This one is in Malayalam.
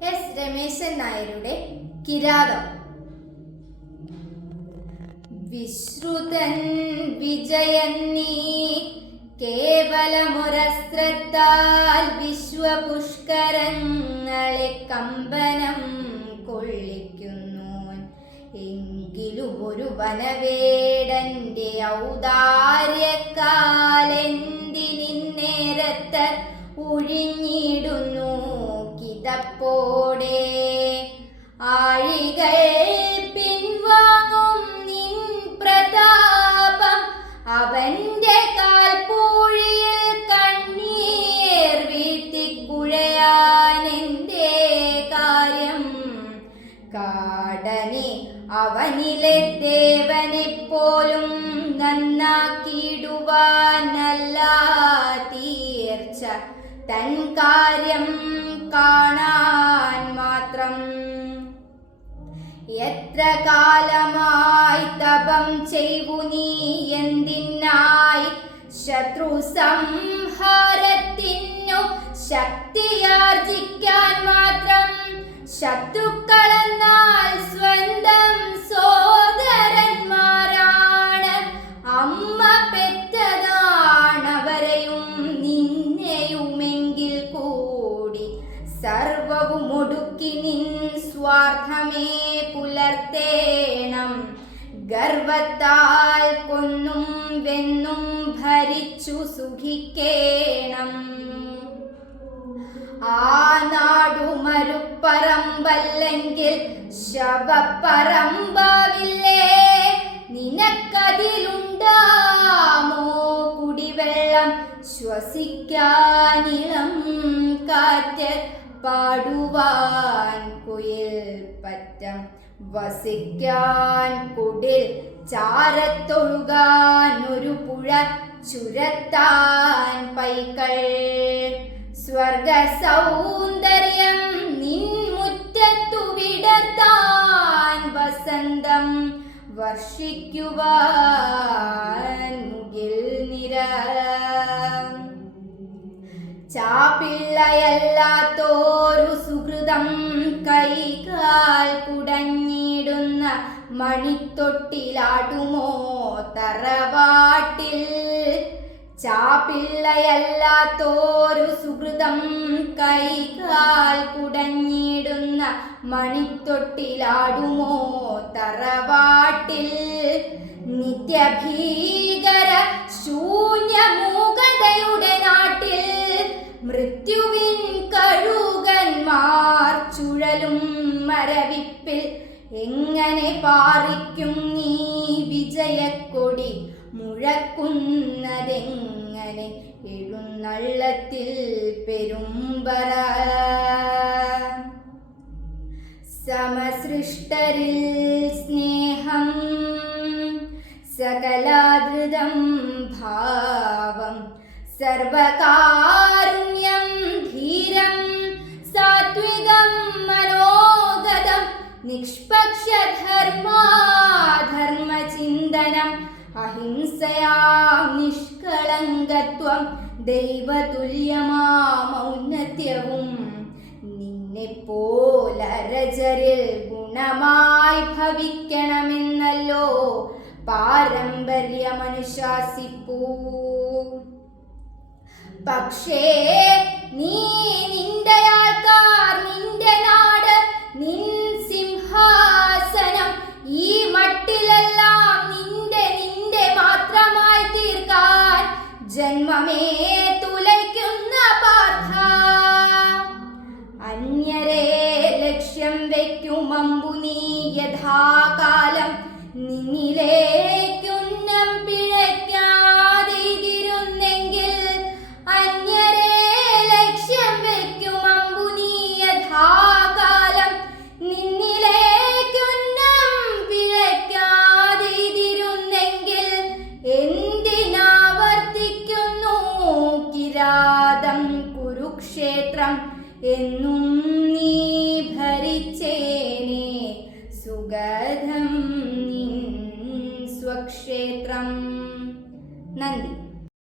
എസ് രമേശൻ നായരുടെ കിരാതം. വിശ്രുതൻ വിജയൻ നീ കേവലമൊരസ്ത്രത്താൽ വിശ്വപുഷ്കരങ്ങളെ കമ്പനം കൊള്ളിക്കുന്നു എങ്കിലും ഒരു വനവേടന്റെ ഔദാര്യക്കാലെന്തിനിന്നേരത്ത് ഒഴിഞ്ഞിടുന്നു കിതപ്പോടെ ആഴികൾ പിൻവാങ്ങും നിൻ പ്രതാപം. അവന്റെ കാൽപൂഴിയിൽ കണ്ണീർ വീഴ്ത്തിക്കുഴയാൻ എന്തേ കാര്യം? കാടനെ അവനിലെ ദേവനെ പോലും നന്നാക്കിയിടുവാനല്ല തീർച്ച. തൻ കാര്യം കാണാൻ മാത്രം. എത്ര കാലമായി തപം ചെയ്തു നീ എന്തിനായി? ശത്രു സംഹാരത്തിനു ശക്തിയാർജിക്കാൻ മാത്രം ശത്രുക്കളെന്നാൽ സ്വന്തം സ്വാർത്ഥമേ പുലർത്തേണം. ഗർവത്താൽ കൊന്നും വെന്നും ഭരിച്ചു സുഖിക്കേണം. ആ നാടുമരുപ്പറമ്പല്ലെങ്കിൽ ശവപ്പറമ്പാവില്ലേ? നിനക്കതിലുണ്ടാമോ കുടിവെള്ളം? ശ്വസിക്കാനിളം കാറ്റ് പാടുവാൻ കുയിൽ പറ്റം. വസിക്കാൻ കുടിൽ ചാരത്തൊഴുകാൻ ഒരു പുഴ ചുരത്താൻ പൈകൾ. സ്വർഗ സൗന്ദര്യം നിൻമുറ്റത്തു വിടത്താൻ വസന്തം. വർഷിക്കുവാൻ മുകിൽ നിര ചാപ്പിള്ളയല്ലാത്തോരു സുഹൃതം കൈകാൽ കുടഞ്ഞിടുന്ന മണിത്തൊട്ടിലാടുമോ തറവാട്ടിൽ? ചാപ്പിള്ളയല്ലാത്തോരു സുഹൃതം കൈകാൽ കുടഞ്ഞിടുന്ന മണിത്തൊട്ടിലാടുമോ തറവാട്ടിൽ? നിത്യഭീകര ശൂന്യമൂകതയുടെ എങ്ങനെ പാറിക്കും നീ വിജയക്കൊടി. മുഴക്കുന്നതെങ്ങനെ? എഴുന്നള്ളത്തിൽ പെരുമ്പറ. സമസൃഷ്ടരിൽ സ്നേഹം സകലാദൃതം ഭാവം സർവകാരുണ്യം നിഷ്പക്ഷധർമാധർമ്മചിന്തനം അഹിംസയാ നിഷ്കളങ്കത്വം ദൈവതുല്യമാമൗന്നത്യവും. നിന്നെ പോലരചരിൽ ഗുണമായി ഭവിക്കണമെന്നല്ലോ പാരമ്പര്യമനുശാസിപ്പൂ. പക്ഷേ നീ നിന്റെ ജന്മമേ തുലയ്ക്കുന്ന പാർത്ഥ അന്യരെ ലക്ഷ്യം വയ്ക്കുമമ്പു നീ യഥാകാലം നിന്നിലേക്കുന്നം എന്നും നീ ഭരിച്ചേനെ. സുഗതം നിൻ സ്വക്ഷേത്രം. നന്ദി.